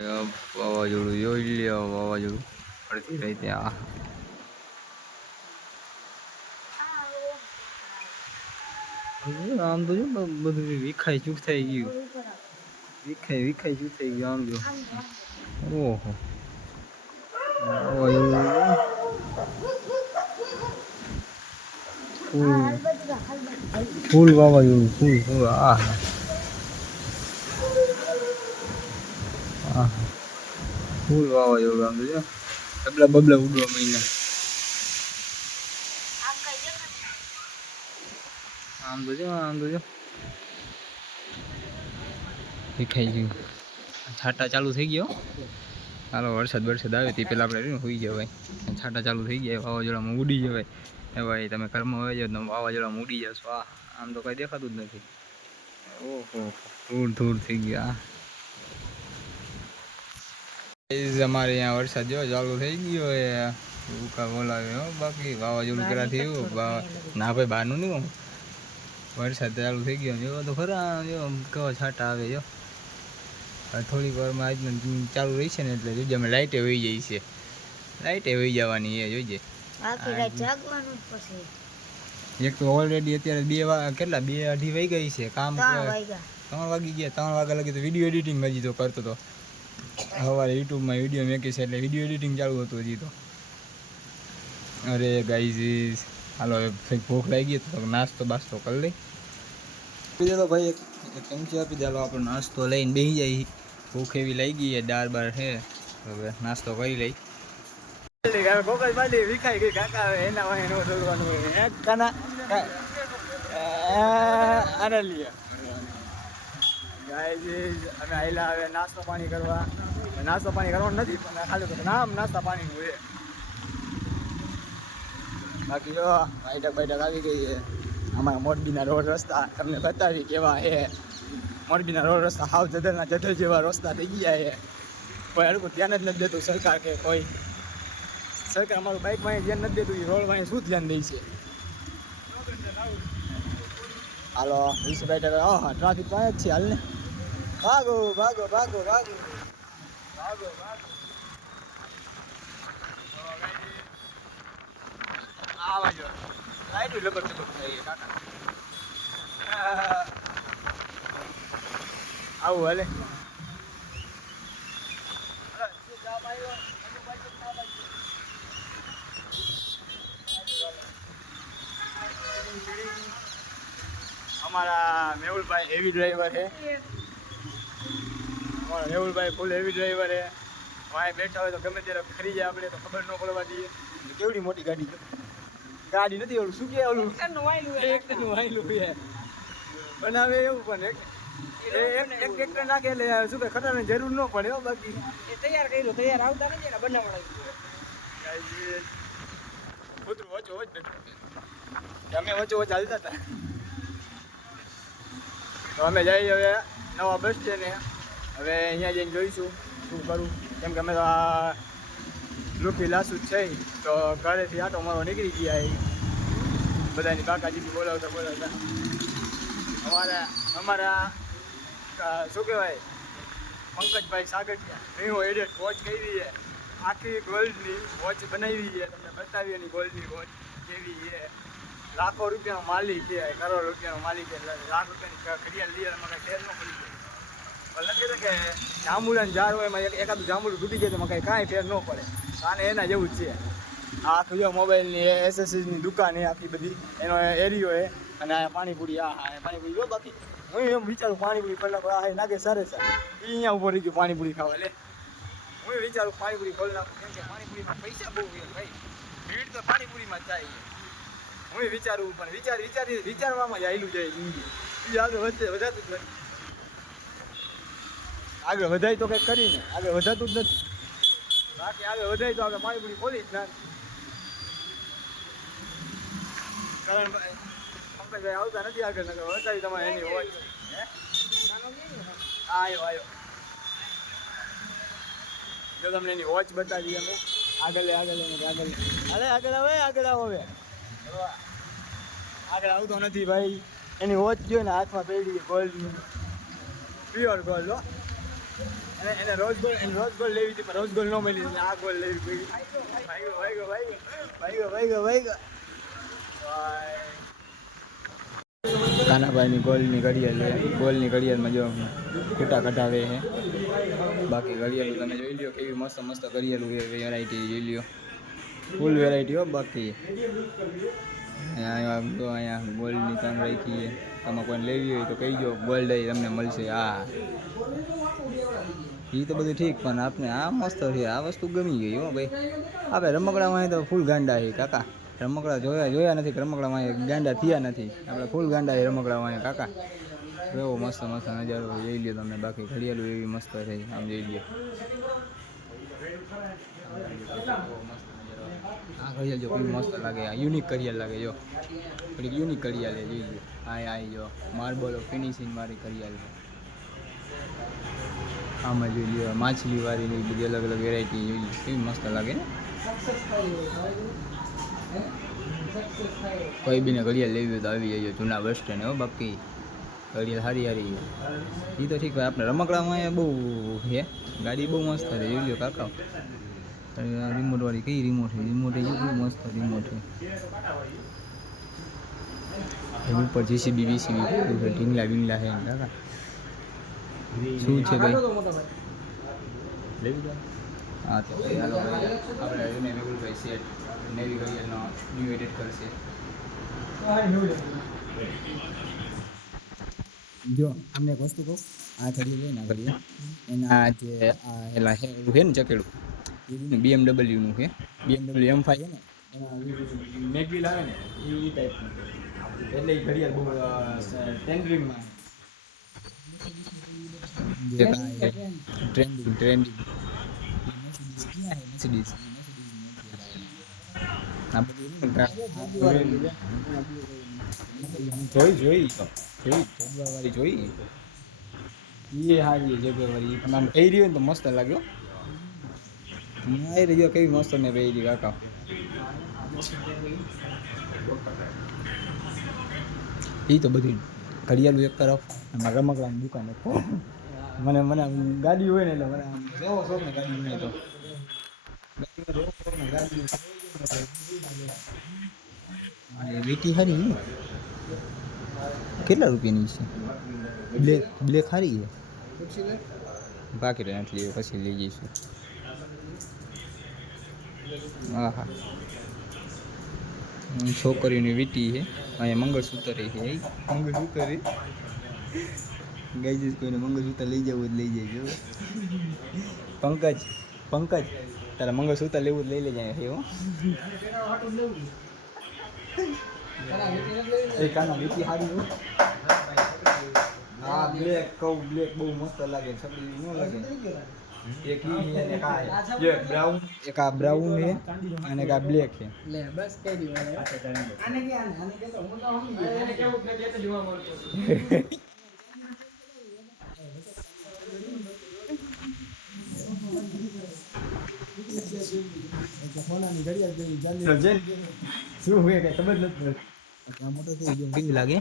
વાવાઝોડું જોઈ લ્યો, વાવાઝોડું પડતી રહી ત્યાં. આમ તો જો બધું વિખાઈ ચૂક થઈ ગયું, વિખાઈ ચૂક થઈ ગયું. આમ જો ઓહો ફૂલ વાવાઝોડું, ફૂલ આ ફૂલ વાવાઝોડું. આમ તો જો બબલા બબલા ઉડવા માંડ્યા. આમ તો જો વિખાઈ ગયું. છાંટા ચાલુ થઈ ગયો. હાલો વરસાદ આવે તે પેલા આપણે હોઈ જવાય. છાંટા ચાલુ થઈ ગયા, વાવાઝોડામાં ઉડી જવાય. એ ભાઈ તમે ઘરમાં હોય જાવ તો વાવાઝોડામાં ઉડી જશો. આમ તો કઈ દેખાતું જ નથી. ઓહો ધૂળ થઈ ગયા. અમારે અહીંયા વરસાદ જો ચાલુ થઈ ગયો. ભૂકા બોલાવે હો. બાકી વાવાઝોડું પેલા થયું ના ભાઈ બહારનું નહીં. વરસાદ ચાલુ થઈ ગયો. જો તો ખરા જો કેવા છાંટા આવે. જો થોડીક વારમાં આજનું ચાલુ રહી છે ને એટલે જોજે અમે લાઇટે વહી જાય છે. લાઇટે વહી જવાની એ જોજે. એક તો ઓલરેડી અત્યારે કેટલા 2-2:30 વાગી ગઈ છે. કામ 3 વાગી ગયા. 3 વાગ્યા લગી તો વિડીયો એડિટિંગ હજી તો કરતો હતો. સવારે યુટ્યુબમાં વિડીયો મેકી છે એટલે વિડીયો એડિટિંગ ચાલુ હતું હજી તો. અરે ગાઈઝ હાલો ભૂખ લાગી તો નાસ્તો બાસ્તો કરી લઈ. તો ભાઈ એક ચમચી આપી દે. હાલો આપણો નાસ્તો લઈને બેસી જાય. ભૂખ એવી લાગી છે. દાળ બાર છે. હવે નાસ્તો કરી લઈ. વિખાઈ ગઈ કાકા એના વાય નો દોડવાનું હોય. કાના આને લે ગાઈઝ અમે આયલા હવે નાસ્તો પાણી કરવાનું નથી પણ ખાલી નામ નાસ્તા પાણી નું છે. બાકી જો બાઈટક આવી ગઈ છે. અમારા મોરબીના રોડ રસ્તા તમને બતાવી કેવા છે. મોરબીના રોડ રસ્તા હાવ જદર જેવા રસ્તા થઈ ગયા છે. કોઈ હરકું ધ્યાન જ નથી દેતું સરકાર કે કોઈ સરકાર અમારું બાઇક વાંહે ધ્યાન નથી દેતું. રોડ વાંહે શું ધ્યાન દે છે. હાલો 20 હા ટ્રાફિક વાંહે જ છે. હાલ ને ભાગો આવું હાલે. અમારા મેહુલભાઈ હેવી ડ્રાઈવર છે. મેહુલભાઈ ફૂલ હેવી ડ્રાઈવર છે. વાંહે બેઠા હોય તો ગમે ત્યારે ખરી જાય આપણે તો ખબર ન પડવા દઈએ. કેવડી મોટી ગાડી નથી. ઓલું શું કે ઓલું વાયલું છે બનાવે એવું. પણ એક ટ્રેક્ટર નાખે એટલે શું કે ખટાની જરૂર ન પડે. બાકી એ તૈયાર આવતા નથી ને બનાવડાવ્યું કૂતરું વચ્ચો વચ અમે વચ્ચો વચ હાલતા હતા. તો અમે જઈએ હવે નવા બસ સ્ટેન્ડે. હવે અહીંયા જઈને જોઈશું શું કરું. કેમ કે અમે તો લુખી લાસુ છે તો ઘરેથી આટો મારો નીકળી ગયા. બધાની કાકાજી બોલાવતા અમારા શું કહેવાય પંકજભાઈ સાગઠિયા એનો એડેટ વોચ કરી છે. આખી ગોલ્ડની વોચ બનાવી છે. તમને બતાવી એની ગોલ્ડની વોચ કેવી છે. લાખો રૂપિયાનો માલિક છે. કરોડ રૂપિયાનો માલિક છે. લાખ રૂપિયાની ઘડિયાળ લઈએ એમાં કાંઈ ફેર ન પડી જાય. પણ નથી કે જાંબુડાને ઝાડ હોય એમાં એકાદું જાંબુડું તૂટી જાય તો કાંઈ ફેર ન પડે. આને એના જેવું જ છે. આખું જો મોબાઈલની એસેસરીઝની દુકાન છે આખી બધી. એનો એરિયો છે. અને આ પાણીપુરી પાણીપુરી જો. બાકી હું એમ વિચારું પાણીપુરી ખોલના નાખે સારે અહીંયા ઉભો રહી ગયો પાણીપુરી ખાવા. લે હું વિચારું પાણીપુરી ખોલી નાખું. કેમ કે પાણીપુરીમાં પૈસા બહુ છે ભાઈ. ભીડ તો પાણીપુરીમાં જ જાય. હું વિચારું પણ વિચારવામાં જ આયલું જાય જિંદગી. એ આગળ વધાતું જ નથી. આગળ વધાય તો કંઈક કરીને આગળ વધાતું જ નથી. બાકી આગળ વધાય તો આપણે પાણીપુરી ખોલી જ ના. કરણભાઈ પંકજભાઈ આવતા નથી આગળ બતાવી તમારે એની વોચ. આવ્યો જો તમને એની વોચ બતાવી અમે. આગળ આવો હવે. આગળ આવતો નથી ભાઈ. એની વોચ જોઈ ને હાથમાં પહેરી ગોલ્ડની પ્યોર ગોલ્ડ. એને રોજ ગોલ લેવી હતી પણ રોજ ગોલ ન મળી એટલે આ ગોલ લેવી પડી. ભાઈ કાનાભાઈની ગોલની ઘડિયાળમાં જો ખૂટા કઢાવે છે. બાકી ઘડિયાળું તમે જોઈ લો કેવી મસ્ત મસ્ત ઘડિયાળું વેરાયટી જોઈ લ્યો, ફૂલ વેરાયટી હો. બાકી અહીંયા ગોલ્ડની ત્રણ રાખી છે. તમે કોઈને લેવી હોય તો કહીજો, ગોલ્ડ તમને મળશે. હા એ તો બધું ઠીક, પણ આપણે આ મસ્ત છે, આ વસ્તુ ગમી ગઈ હો ભાઈ. આપણે રમકડામાં તો ફૂલ ગાંડા છે કાકા. રમકડા જોયા નથી, રમકડામાં ગાંડા થયા નથી. આપણે ફૂલ ગાંડા છે રમકડામાં કાકા. એવો મસ્ત મસ્ત નજારો જોઈ લ્યો તમે. બાકી ઘડિયાળું એવી મસ્ત છે, આમ જોઈ લ્યો. આ ઘડિયાળ જો કેવી મસ્ત લાગે, આ યુનિક ઘડિયાળ લાગે. જો થોડીક યુનિક ઘડિયાળ જોઈ લ્યો. આ જો માર્બલ ફિનિશિંગ મારી ઘડિયાળ. આમાં જોઈ લ્યો માછલી વાળી બધી અલગ અલગ વેરાયટી જોઈ લ્યો, કેવી મસ્ત લાગે ને. કોઈ બીને ઘડિયાળ લેવી હોય તો આવી જાય જૂના બસ સ્ટેન્ડ હો. બાકી ઘડિયાળ સારી એ તો ઠીક હોય. આપણે રમકડામાં બહુ છે, ગાડી બહુ મસ્ત છે જોઈ લ્યો કાકા. રિમોટ વાળી કઈ રિમોટ છે? રિમોટ એ મસ્ત રિમોટ છે. ઉપર જીસીબી બીસીબી ઢીંગલા બીંગલા છે કાકા. શું છે ભાઈ? હા તો ભાઈ હાલો ભાઈ, આપણે મેહુલભાઈ શેઠ નેવી ઘડિયાળનો ન્યૂ એડિટ કરશે. જો અમને એક વસ્તુ કહું, આ ઘડિયાળ હોય ને, આ ઘડિયાળ એના જે આ એલા છે એવું છે ને ચકેડું, એ BMW છે. BMW M5 છે ને, મેગવિલ આવે ને એ ટાઈપનું. એટલે એ ઘડિયાળ બહુ ટ્રેન્ડિંગમાં ટ્રેન્ડિંગ મર્સિડીઝ આ બધું જોઈ વાળી જોઈ એ હારી જગ્યાવાળી. પણ આમ પહેરી હોય ને તો મસ્ત લાગ્યો. આવી રહ્યો કેવી મસ્ત ને પહેરી કાકા. એ તો બધું ઘડિયાળું એક તરફ, એમાં રમકડાની દુકાન એક. મને ગાડી હોય ને એટલે મને આમ એવો શોખ ને ગાડી હોય તો વીટી સારી કેટલા રૂપિયાની છે? બ્લેક સારી છે. બાકી તો નથી લેવું, પછી લઈ જઈશું. હા હા, છોકરીઓની વીટી છે. અહીંયા મંગળસૂત્ર છે. મંગળસૂત્ર ગઈ જઈશ, કોઈને મંગળસૂત્ર લઈ જવું લઈ જઈજો. પંકજ તારા મંગળસૂત્ર લેવું લઈ લેજે એવું. એ કાના વીટી સારી હોય. હા બ્લેક કહું, બ્લેક બહુ મસ્ત લાગે, છકડી ન લાગે. એક ઈ છે ને કા જે બ્રાઉન, એક આ બ્રાઉન છે અને એક આ બ્લેક છે. લે બસ કહી દીધું આને કે તો હું તો આને કેવું કે તે જોવા મળતો. સોનાની ઘડિયાળ જેવી ચાંદીનો જેલ શું હોય કે ખબર નથી. આ મોટો થઈ ગયો કેવી લાગે?